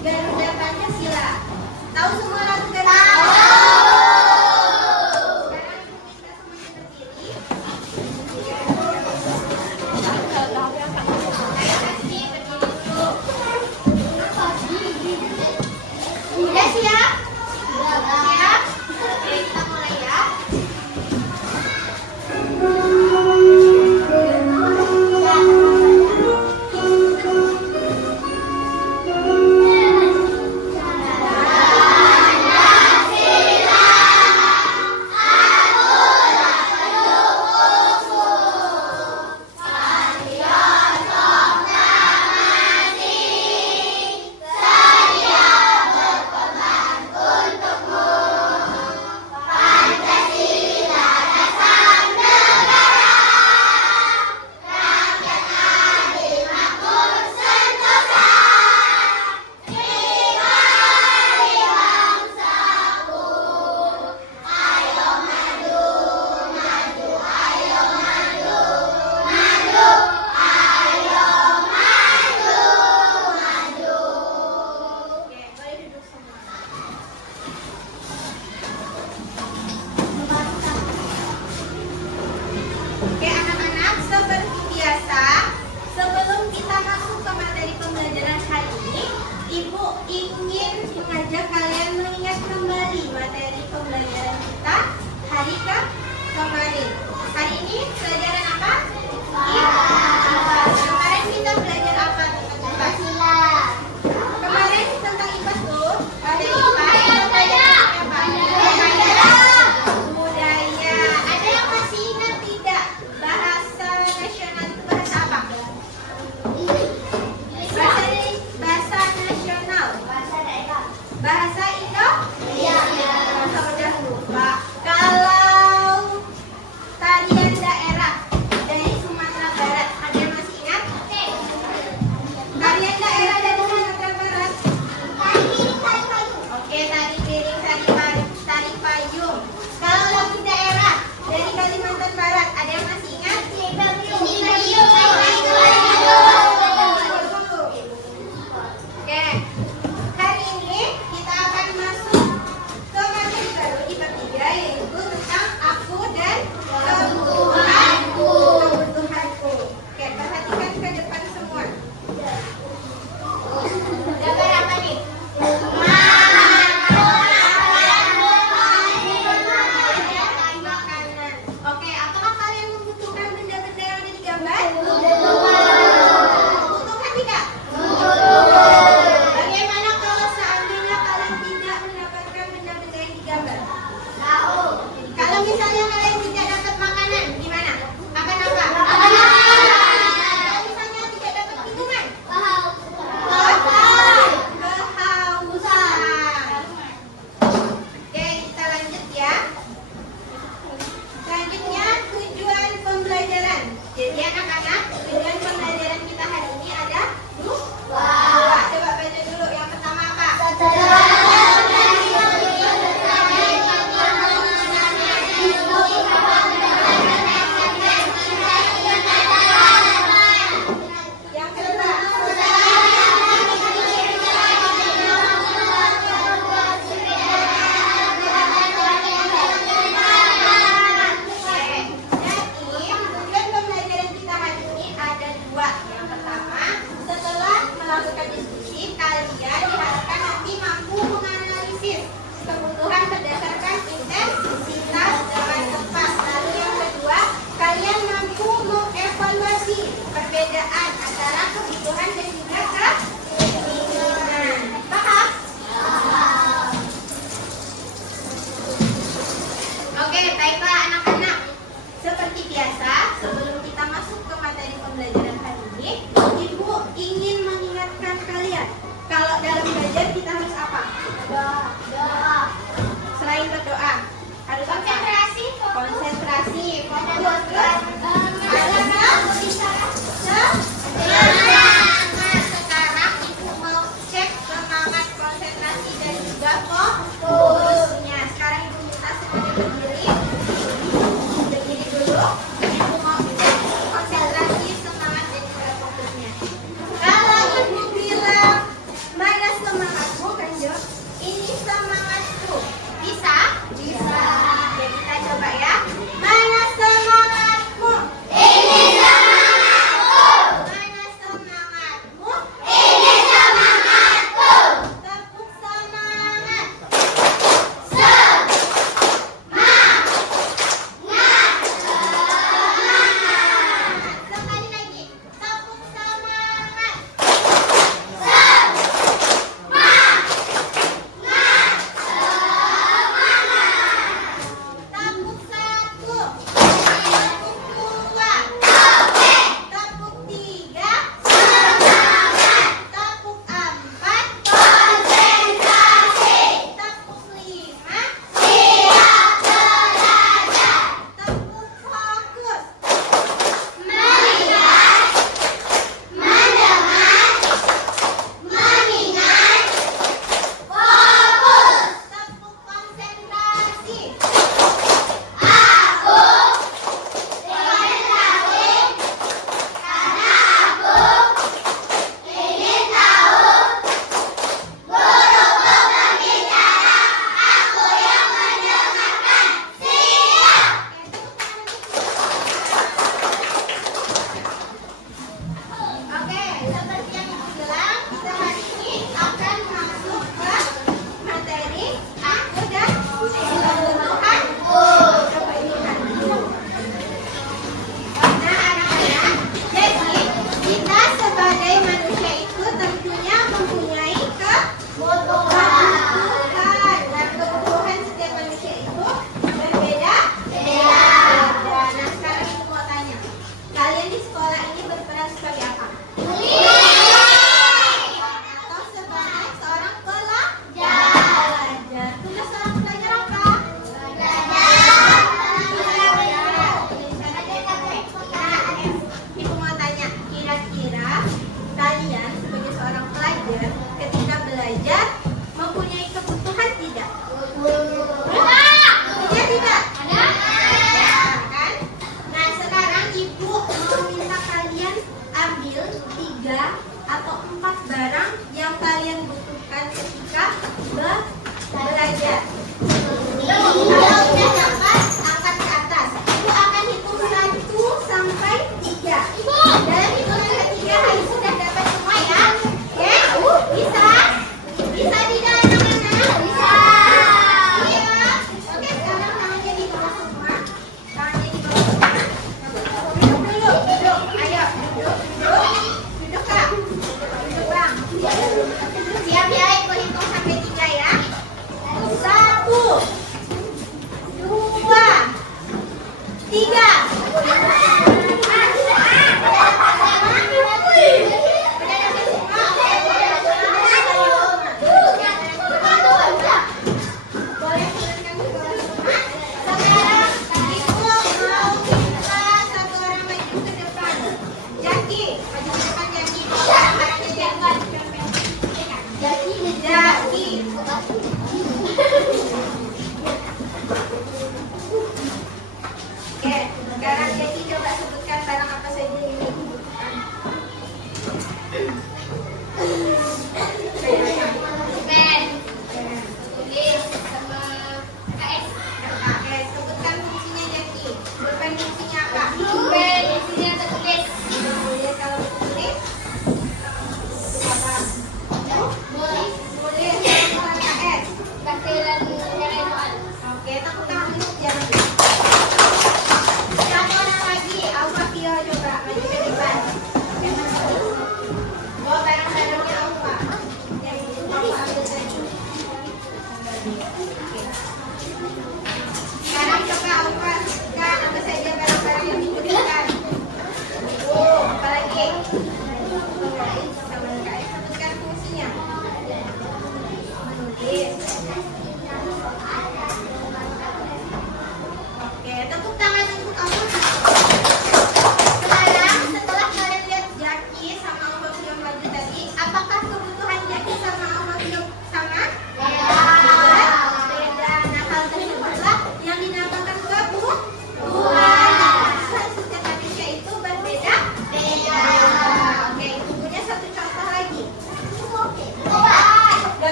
Garuda Pancasila. Tahu semua lagu Garuda? Sekarang Ibu minta semuanya berdiri. Udah siap? Siap? Oke, kita mulai ya. Oke anak-anak, seperti biasa, sebelum kita masuk ke materi pembelajaran hari ini, Ibu ingin mengajak kalian mengingat kembali materi pembelajaran kita hari kemarin. Hari ini pelajaran apa? IPA. Kemarin kita belajar apa tentang IPA? Kemarin tentang IPA tuh, ada IPA yang belajar apa? Budaya. Ada yang masih ingat tidak? Bahasa nasional itu bahasa apa? Bahasa nasional. Bahasa daerah. Bahasa Indonesia. Masa udah lupa. Kalau tarian daerah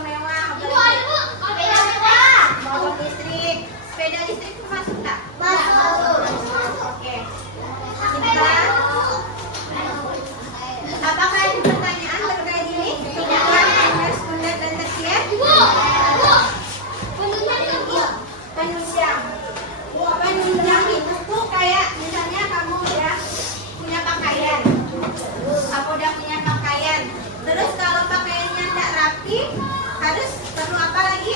mewah. Sepeda mewah. Motor listrik. Sepeda listrik itu masuk nggak? Masuk. Oke. Kita. Apakah ada pertanyaan terkait ini? Kebutuhan primer, sekunder, dan tersier? Penunjang. Penunjang itu tuh kayak misalnya kamu udah punya pakaian. Aku udah punya pakaian. Terus kalau pakaiannya tidak rapi, harus perlu apa lagi?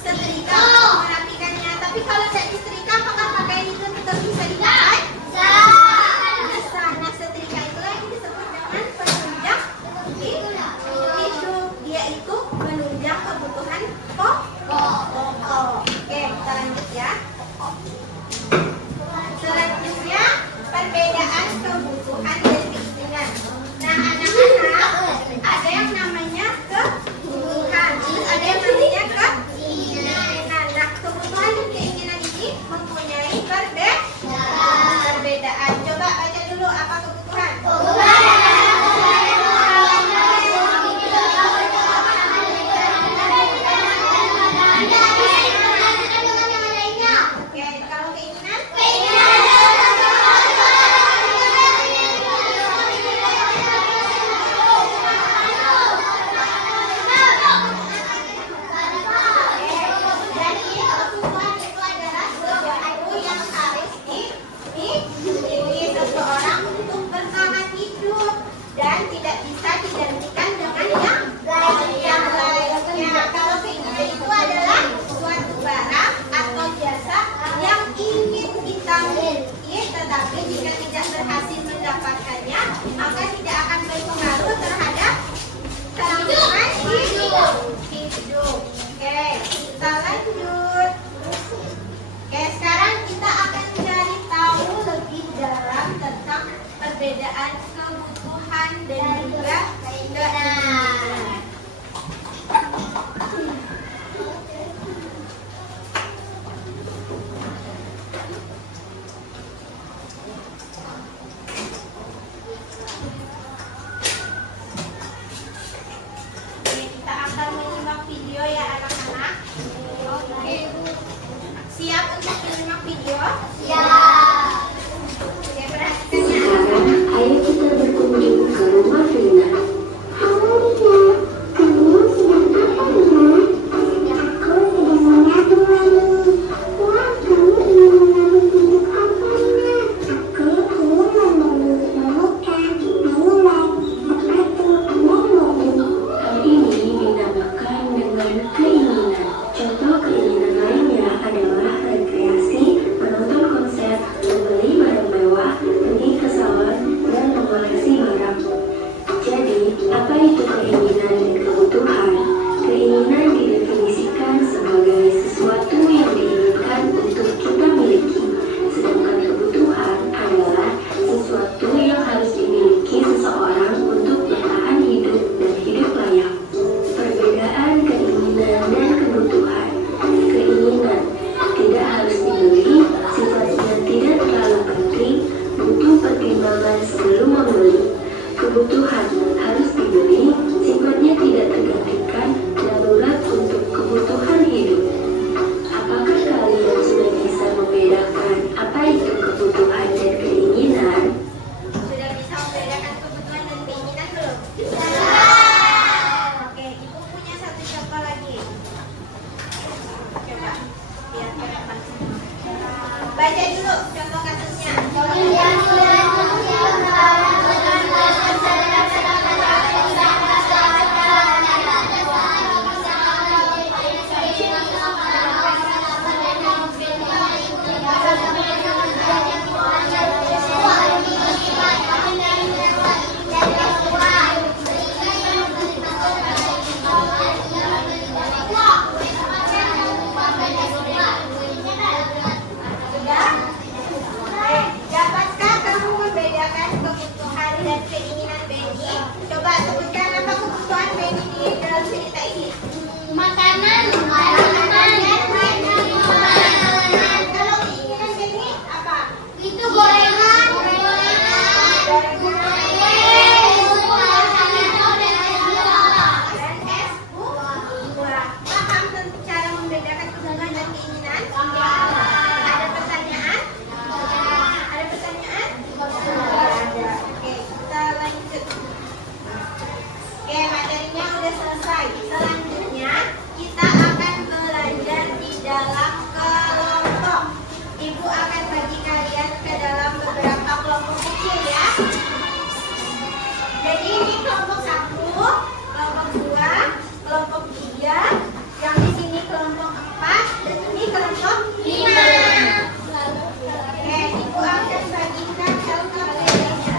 Setrika untuk merapikannya. Tapi kalau tidak disetrika, apakah pakaian itu tetap bisa dipakai? Bisa. Nah, setrika itulah yang disebut dengan penunjang hidup. Dia itu menunjang kebutuhan pokok. Oke, kita lanjut ya. Selanjutnya, perbedaan kebutuhan dan keinginan. Nah, anak-anak, ada yang namanya kebutuhan, terus ada yang namanya keinginan. Nah, kebutuhan dan keinginan ini mempunyai perbedaan. Coba baca dulu apa kebutuhan. Oke, kalau keinginan? Jadi kebutuhan itu adalah sesuatu yang harus dimiliki seseorang untuk bertahan hidup dan tidak bisa digantikan dengan yang lainnya. Kalau keinginan itu adalah suatu barang atau jasa yang ingin kita miliki, tetapi jika tidak berhasil mendapatkannya, maka tidak akan berpengaruh terhadap kelangsungan hidup. Oke, kita lanjut. Oke, sekarang kita akan cari tahu lebih dalam tentang perbedaan kebutuhan dan juga keinginan. Oke, kita akan menyimak video ya anak-anak. Oke. Siap untuk menyimak video? Siap. Oke, perhatikan ya. Sekarang ayo kita berkunjung ke rumah Vina. Halo Vina, kamu sedang apa Vina? Aku sedang menabung madu. Wah, kamu ingin menabung untuk apa Vina? Aku ingin menabung menemukan. Ayolah, apa itu menabung? Hal ini dinamakan dengan keinginan. Contoh keinginan lainnya adalah rekreasi, menonton konser, membeli barang mewah, pergi ke salon, dan mengoleksi barang. Jadi, apa itu keinginan dan kebutuhan? Keinginan didefinisikan sebagai sesuatu yang diinginkan untuk kita miliki, sedangkan kebutuhan adalah sesuatu yang harus dimiliki seseorang untuk bertahan hidup dan hidup layak. Perbedaan keinginan dan kebutuhan. Keinginan tidak harus dibeli, sifatnya tidak terlalu penting, butuh pertimbangan sebelum membeli. Kebutuhan harus dibeli, sifatnya tidak tergantikan, darurat untuk kebutuhan hidup. Apakah kalian sudah bisa membedakan apa itu kebutuhan dan keinginan? Sudah bisa membedakan kebutuhan dan keinginan belum? Oke, ibu punya satu contoh lagi. Coba, biar kelihatan. Baca dulu contoh kasusnya. Sudah? Oke, dapatkah kamu membedakan kebutuhan dan keinginan Benny? Coba sebutkan apa kebutuhan Benny di dalam cerita ini. Makanan. Kalau keinginan Benny apa? Itu gorengan. Dan es sudah selesai. Selanjutnya kita akan belajar di dalam kelompok. Ibu akan bagi kalian ke dalam beberapa kelompok kecil ya. Jadi ini kelompok 1, kelompok 2, kelompok 3, yang di sini kelompok 4, dan ini kelompok 5. Oke, ibu akan bagikan LKP-nya.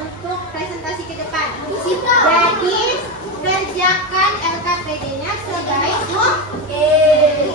untuk presentasi ke depan. Jadi kerjakan LKPD-nya sebaik mungkin.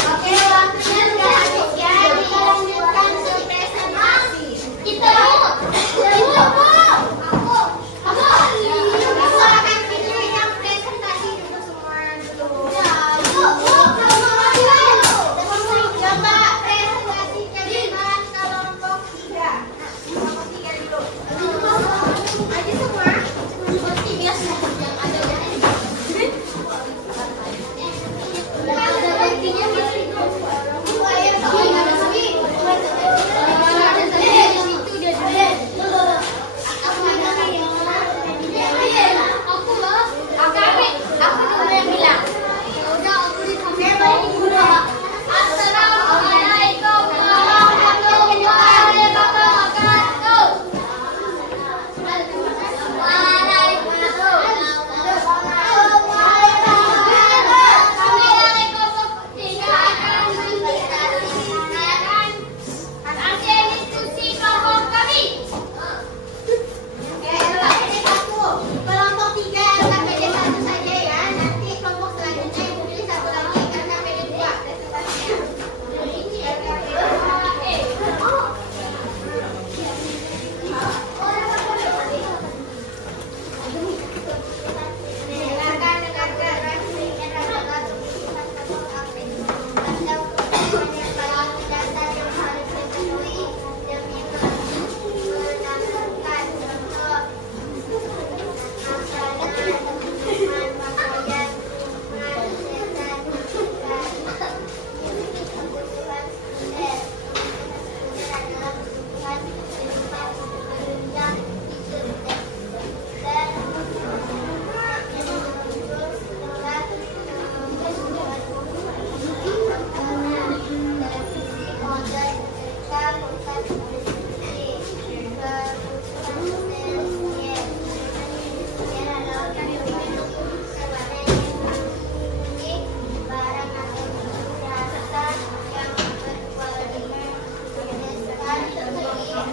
Oke, waktunya sudah habis ya. Dilanjutkan ke presentasi. Aku akan pilih yang presentasi dulu semua dulu. Coba presentasikan dengan kelompok 3. Kelompok 3 dulu. Aja semua. Biasa yang ada kelompok 3 LKPD 1 saja ya. Nanti kelompok selanjutnya ibu pilih satu lagi LKPD 2 presentasinya. Yang berkualitas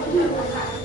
yang